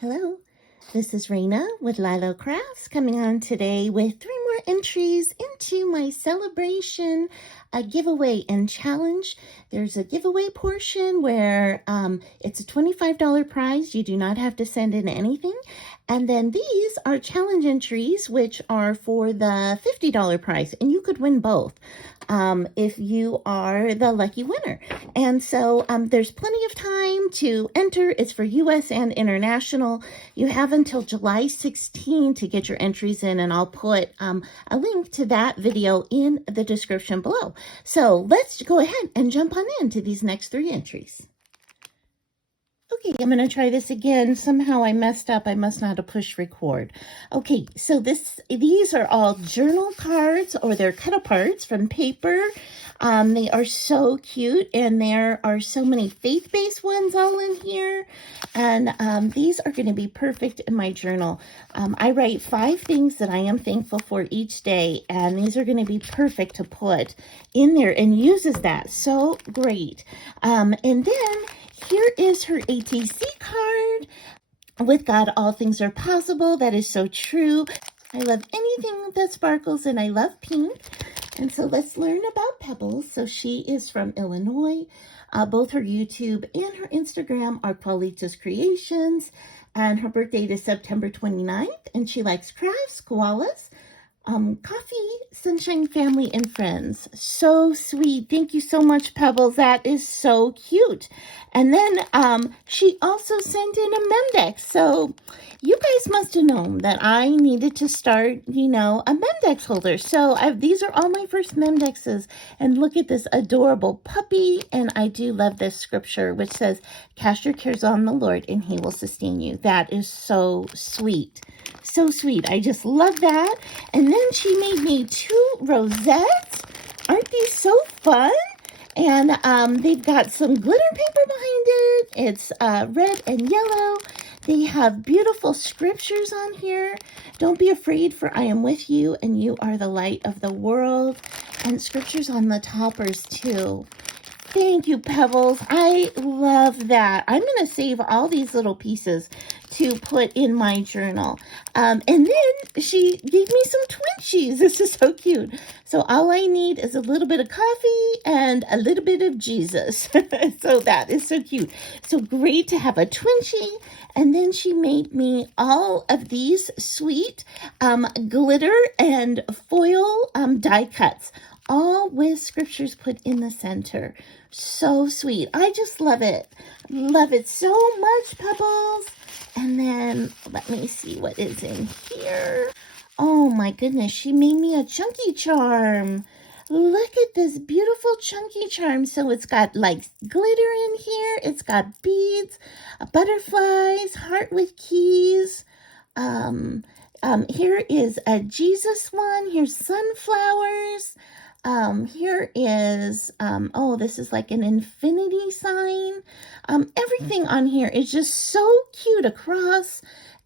Hello, this is Raina with LYLO Crafts coming on today with 3 more entries into my celebration, giveaway and challenge. There's a giveaway portion where it's a $25 prize. You do not have to send in anything. And then these are challenge entries, which are for the $50 prize, and you could win both if you are the lucky winner. And so there's plenty of time to enter. It's for US and international. You have until July 16 to get your entries in, and I'll put a link to that video in the description below. So let's go ahead and jump on into these next 3 entries. Okay, I'm going to try this again. Somehow I messed up. I must not have pushed record. Okay, so these are all journal cards, or they're cut aparts from paper. They are so cute, and there are so many faith-based ones all in here. And these are going to be perfect in my journal. I write 5 things that I am thankful for each day, and these are going to be perfect to put in there and uses that so great. And then here is her ATC card with God, all things are possible. That is so true. I love anything that sparkles, and I love pink. And so let's learn about Pebbles. So she is from Illinois. Both her YouTube and her Instagram are Paulita's Creations. And her birth date is September 29th. And she likes crafts, koalas, coffee, sunshine, family, and friends. So sweet. Thank you so much, Pebbles. That is so cute. And then she also sent in a Memdex. So you guys must have known that I needed to start, a Memdex holder. So these are all my first Memdexes. And look at this adorable puppy. And I do love this scripture, which says, cast your cares on the Lord and he will sustain you. That is so sweet. So sweet. I just love that. And then she made me 2 rosettes. Aren't these so fun? And they've got some glitter paper behind it. It's red and yellow. They have beautiful scriptures on here. Don't be afraid, for I am with you, and you are the light of the world. And scriptures on the toppers, too. Thank you, Pebbles. I love that. I'm going to save all these little pieces to put in my journal. And then she gave me some Twinchies. This is so cute. So all I need is a little bit of coffee and a little bit of Jesus. So that is so cute. So great to have a Twinchie. And then she made me all of these sweet glitter and foil die cuts, all with scriptures put in the center. So sweet. I just love it. Love it so much, Pebbles. And then let me see what is in here. Oh my goodness, she made me a chunky charm. Look at this beautiful chunky charm. So it's got like glitter in here. It's got beads, butterflies, heart with keys. Here is a Jesus one. Here's sunflowers. Here is, this is like an infinity sign. Everything on here is just so cute across.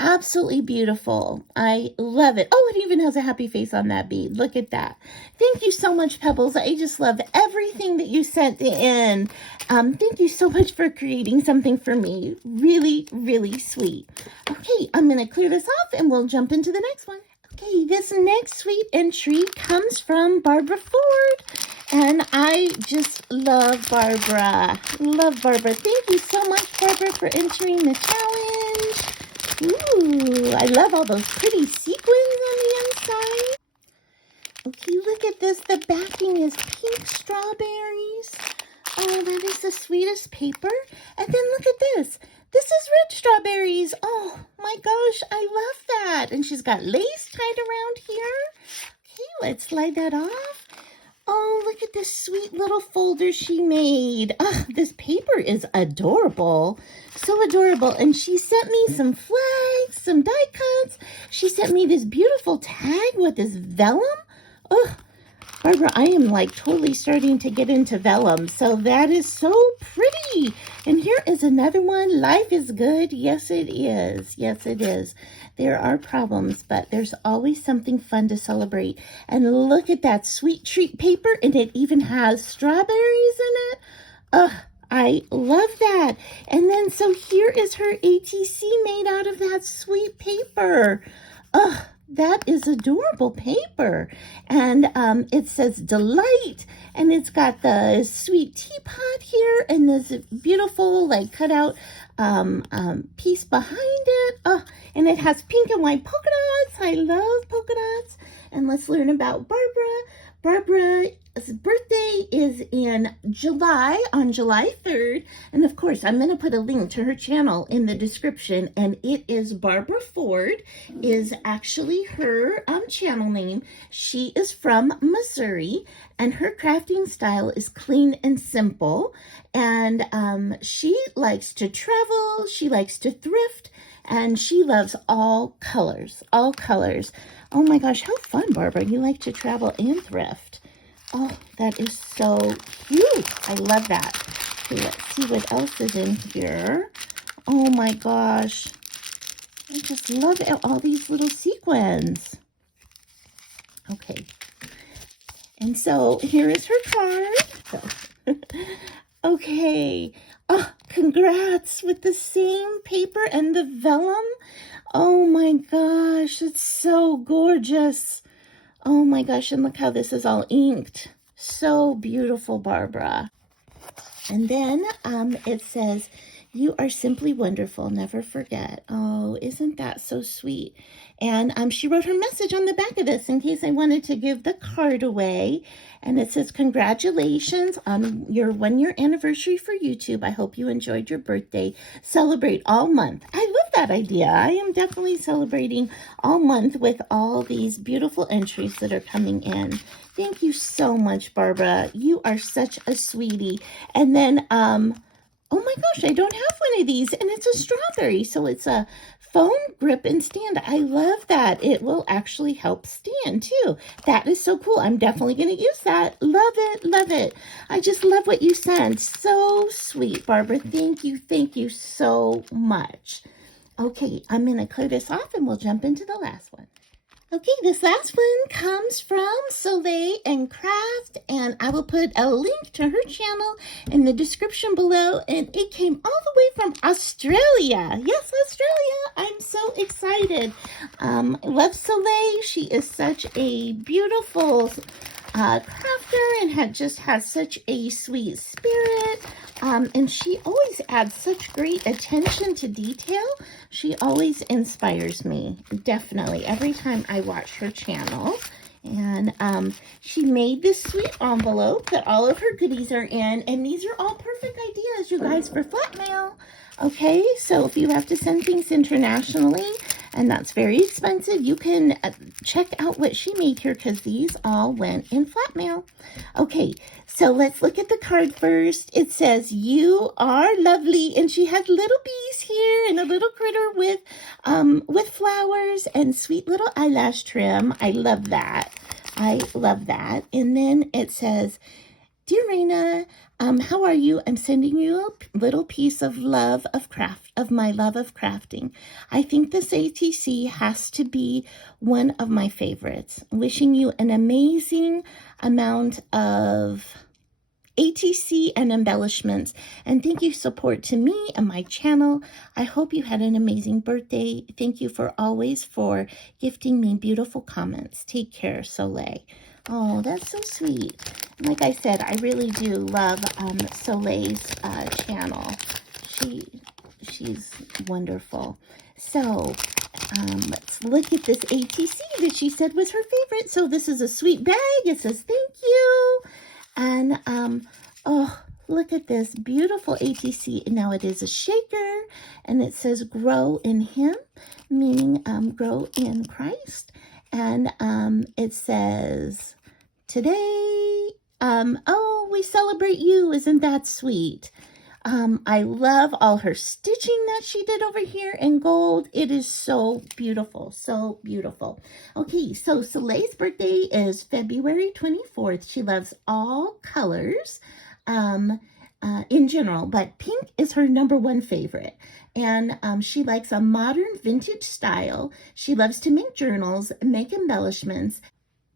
Absolutely beautiful. I love it. Oh, it even has a happy face on that bead. Look at that. Thank you so much, Pebbles. I just love everything that you sent in. Thank you so much for creating something for me. Really, really sweet. Okay, I'm going to clear this off and we'll jump into the next one. Okay, this next sweet entry comes from Barbara Forde, and I just love Barbara. Love Barbara. Thank you so much, Barbara, for entering the challenge. Ooh, I love all those pretty sequins on the inside. Okay, look at this. The backing is pink strawberries. Oh, that is the sweetest paper. And then look at this. This is red strawberries. Oh my gosh, I love that. And she's got lace tied around here. Okay, let's slide that off. Oh, look at this sweet little folder she made. Oh, this paper is adorable. So adorable. And she sent me some flags, some die cuts. She sent me this beautiful tag with this vellum. Oh, Barbara, I am like totally starting to get into vellum. So that is so pretty. And here is another one. Life is good. Yes, it is. Yes, it is. There are problems, but there's always something fun to celebrate. And look at that sweet treat paper. And it even has strawberries in it. Ugh, I love that. And then, so here is her ATC made out of that sweet paper. Ugh, that is adorable paper. And it says delight. And it's got the sweet teapot here and this beautiful, like, cutout piece behind it. Oh, and it has pink and white polka dots. I love polka dots. And let's learn about Barbara. Barbara's birthday is in July, on July 3rd. And of course, I'm going to put a link to her channel in the description. And it is Barbara Forde is actually her channel name. She is from Missouri, and her crafting style is clean and simple. And she likes to travel. She likes to thrift. And she loves all colors, all colors. Oh my gosh, how fun, Barbara. You like to travel and thrift. Oh, that is so cute. I love that. Okay, let's see what else is in here. Oh my gosh. I just love all these little sequins. Okay. And so here is her card. Okay. Oh, congrats with the same paper and the vellum. Oh my gosh, it's so gorgeous. Oh my gosh, and look how this is all inked. So beautiful, Barbara. And then it says, you are simply wonderful, never forget. Oh, isn't that so sweet? And she wrote her message on the back of this in case I wanted to give the card away. And it says, congratulations on your 1-year anniversary for YouTube. I hope you enjoyed your birthday. Celebrate all month. I love that idea. I am definitely celebrating all month with all these beautiful entries that are coming in. Thank you so much, Barbara. You are such a sweetie. And then, oh my gosh, I don't have one of these, and it's a strawberry. So it's a phone grip and stand. I love that. It will actually help stand too. That is so cool. I'm definitely going to use that. Love it. Love it. I just love what you sent. So sweet, Barbara. Thank you so much. Okay, I'm going to clear this off and we'll jump into the last one. Okay, this last one comes from Solae and Craft, and I will put a link to her channel in the description below, and it came all the way from Australia. Yes, Australia. I'm so excited. I love Solae. She is such a beautiful crafter and just has such a sweet spirit. And she always adds such great attention to detail. She always inspires me, definitely, every time I watch her channel. And she made this sweet envelope that all of her goodies are in. And these are all perfect ideas, you guys, for flat mail. Okay, so if you have to send things internationally, and that's very expensive, you can check out what she made here, because these all went in flat mail. Okay, so let's look at the card first. It says, you are lovely, and she has little bees here and a little critter with flowers and sweet little eyelash trim. I love that. I love that. And then it says, dear Raina, how are you? I'm sending you a little piece of love of my love of crafting. I think this ATC has to be one of my favorites. Wishing you an amazing amount of ATC and embellishments, and thank you support to me and my channel. I hope you had an amazing birthday. Thank you for always for gifting me beautiful comments. Take care, Solae. Oh, that's so sweet. Like I said, I really do love Solae's channel. She's wonderful. So let's look at this ATC that she said was her favorite. So this is a sweet bag. It says thank you. And oh, look at this beautiful ATC. Now it is a shaker, and it says grow in him, meaning grow in Christ. And it says today, oh, we celebrate you. Isn't that sweet? I love all her stitching that she did over here in gold. It is so beautiful, so beautiful. Okay, so Soleil's birthday is February 24th. She loves all colors in general, but pink is her #1 favorite. And she likes a modern vintage style. She loves to make journals, make embellishments,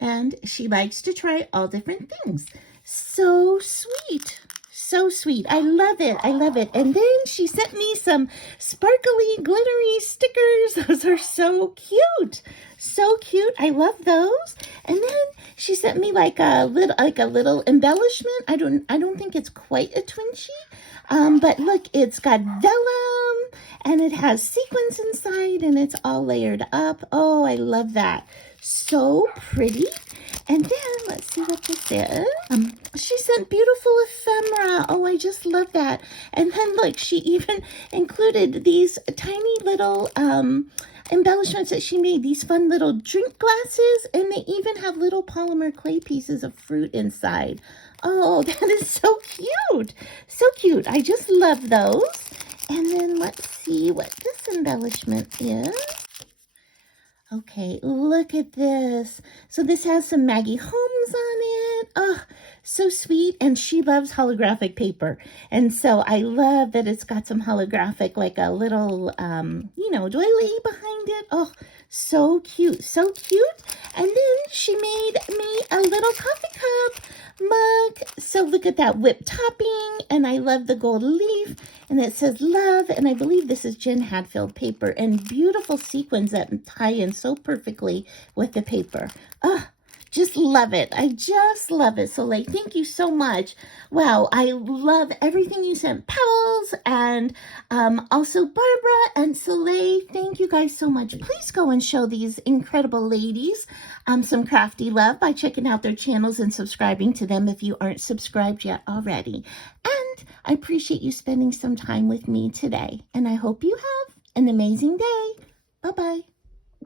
and she likes to try all different things. So sweet. so sweet. I love it. I love it. And then she sent me some sparkly, glittery stickers. Those are so cute. So cute. I love those. And then she sent me like a little embellishment. I don't think it's quite a Twinchie. But look, it's got vellum and it has sequins inside and it's all layered up. Oh, I love that. So pretty. And then let's see what this is. She sent beautiful ephemera. Oh, I just love that. And then look, she even included these tiny little embellishments that she made. These fun little drink glasses, and they even have little polymer clay pieces of fruit inside. Oh, that is so cute. So cute. I just love those. And then let's see what this embellishment is. Okay, look at this. So this has some Maggie Holmes on it. Oh, so sweet. And she loves holographic paper. And so I love that it's got some holographic, like a little, doily behind it. Oh, so cute. So cute. And then she made me a little coffee cup mug. So look at that whipped topping. And I love the gold leaf. And it says love. And I believe this is Jen Hadfield paper. And beautiful sequins that tie in so perfectly with the paper. Oh, just love it. I just love it. Solae, thank you so much. Wow, I love everything you sent. Pebbles and also Barbara and Solae. Thank you guys so much. Please go and show these incredible ladies some crafty love by checking out their channels and subscribing to them if you aren't subscribed yet already. And I appreciate you spending some time with me today. And I hope you have an amazing day. Bye-bye.